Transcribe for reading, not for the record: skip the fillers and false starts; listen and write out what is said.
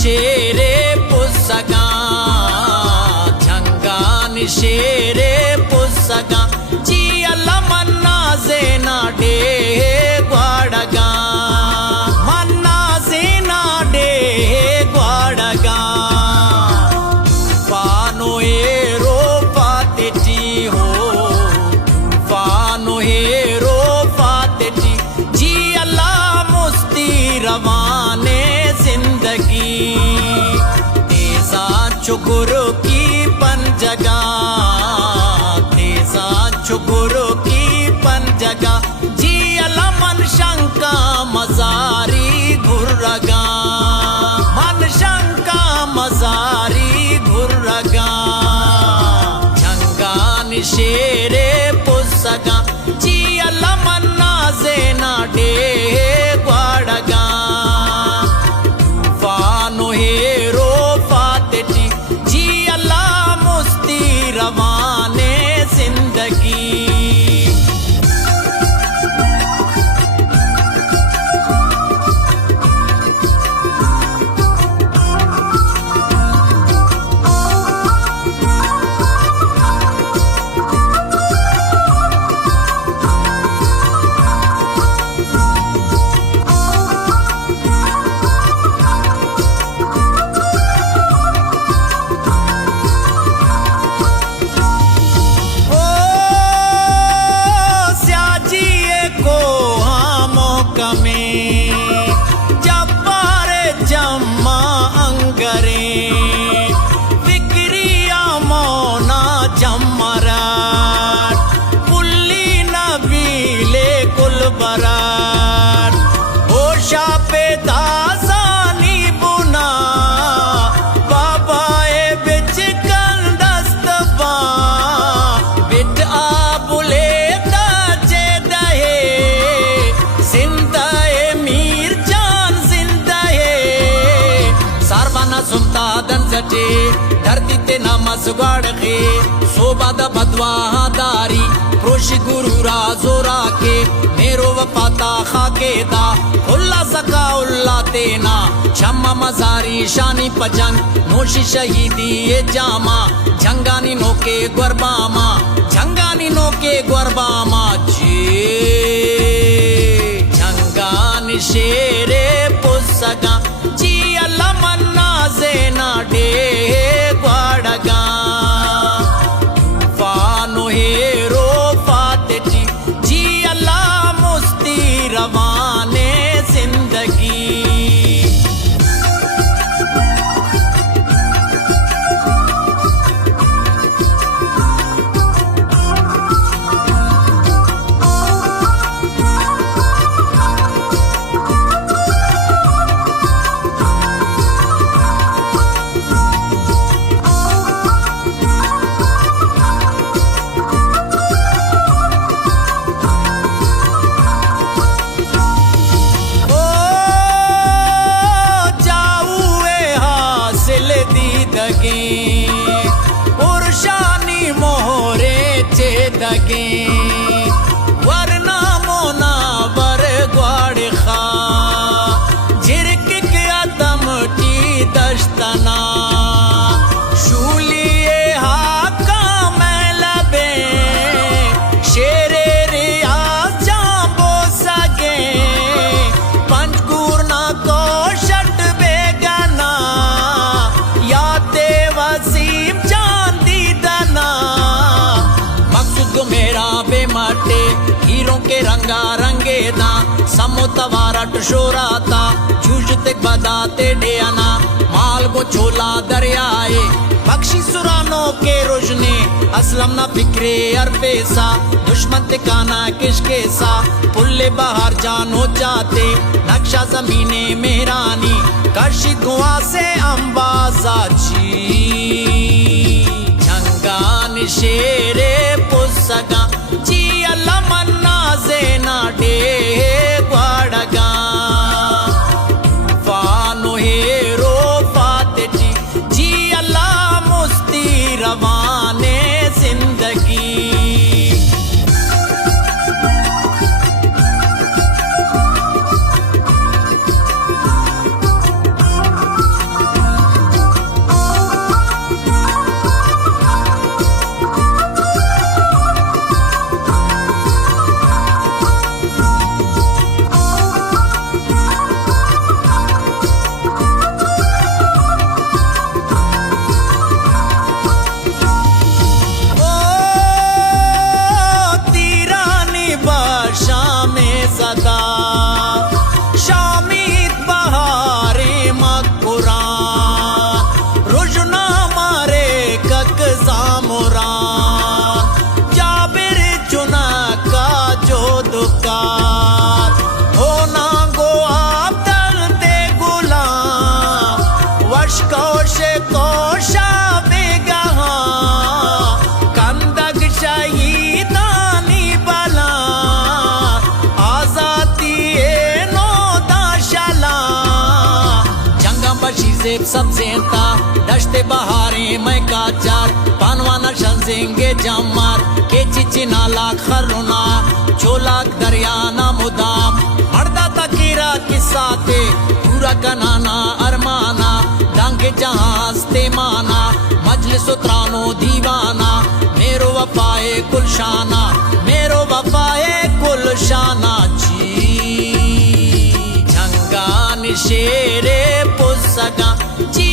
शेरे पुसगा झंगान शेरे पुसगा जी अल्लाह मन्ना जेना day ग्वाड़गा मन्ना जेना day ग्वाड़गा फानो हेरो फातेटी हो फानो हेरो फातेटी जी अल्लाह मुस्ती रवाने जिंदगी तेजा चुकुर की पंजगा तेजा चुकुर की पंजगा जी अल्लाह मन शंका मजारी घुर्रगा मन शंका मजारी घुर्रगा झंगान शेरे पुसगा जी अल्लाह मन्ना जेना डे ग्वाड़गा फानो हेरो फातेटी जी अल्लाह मुस्ती रवाने जिंदगी में जब्बारे जम्मा अंगरे फिक्रिया मौना जम्मराट पुल्ली नबीले कुलबराट होशा पे दासानी बुना बाबाए बिच कंदस्तबा बिट आबुले सुमता दन सटे धरती ते नमस गड़के सोबा द बदवा दारी प्रोश गुरु राजोरा के मेरो वफाता खाके दा उल्ला सका उल्ला तेना शम्मा मजारी शानी पजंग नोशी शहीदी ये जामा झंगानी नोके ग्वरबामा झंगानी नोके ग्वरबामा जी झंगान शेरे पुसगा जी अल्लाह मन्ना जेना डे ग्वाड़गा फानो हेरो फातेटी जी अल्लाह मुस्ती रवाने जिंदगी उर्शानी मोहरे चेदगे वरना मोना बर ग्वाड़ खा झिरक के तमटी दश्तना शूलिए हाका मैं लबे शेरे रियाज जाबो सगे पंचकूर्णा को शट बेगाना याते वसीम चांदी दना मकसूद मेरा बेमाटे हीरों के रंगा रंगे दा समोतवारट शोराता जूझते बदाते डेना माल को छोला दरियाए बख्शी सुरानों के रोशने असलम ना फिक्रे अरफेसा दुश्मन तिकाना किसके सा पुल्ले बाहर जानो जाते नक्शा जमीने मेरानी कर्शी दुआ से अंबाजा झंगान शेरे पुसगा जी अल्लाह मन्ना जेना डे ग्वाड़गा फानो हेरो फातेटी जी अल्लाह मुस्ती रवाने जिंदगी कशकोश कोशा बेगहा कंदक शहीदानी बला आजादी नो दाशला जंगा बशी से सब जेता दश्ते बहारे मैं काचार पानवाना शंजेंगे जमार के चिचिना लाख खरुना चोलाक दरियाना मुदाम मर्दा तकीरा किस्साते पूरा कनाना अरमाना डांगे जहाज ते माना मजलिस उतरानो दीवाना मेरो वफाए गुलशाना मेरो वफाए गुलशाना जी जंगान शेरे पुसगा जी